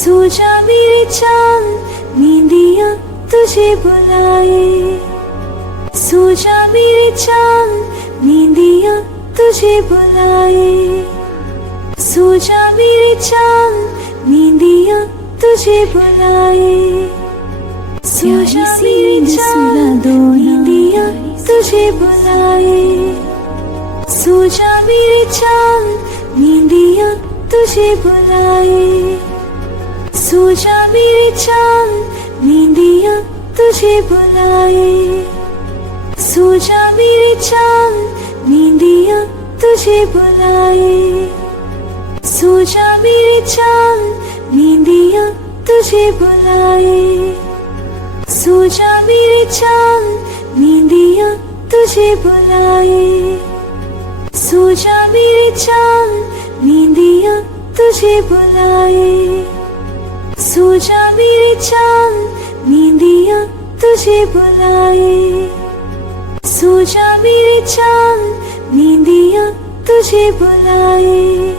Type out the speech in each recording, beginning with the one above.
सो जा मेरे चांद नींदिया तुझे बुलाए सो जा मेरे चांद नींदिया तुझे बुलाए सो जा मेरे चांद नींदिया तुझे बुलाए सो जा मेरे चांद नींदिया तुझे बुलाए सो जा मेरे चांद नींदिया तुझे बुलाए सो जा मेरे चांद नींदिया तुझे बुलाए सो जा मेरे चांद नींदिया तुझे बुलाए सो जा मेरे चांद नींदिया तुझे बुलाए सो जा मेरे चांद नींदिया तुझे बुलाए सो जा मेरे चांद नींदिया तुझे बुलाए सो जा मेरे चांद नींदिया तुझे बुलाए सो जा मेरे चांद नींदिया तुझे बुलाए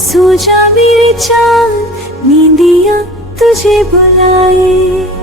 सो जा मेरे चांद नींदिया तुझे बुलाए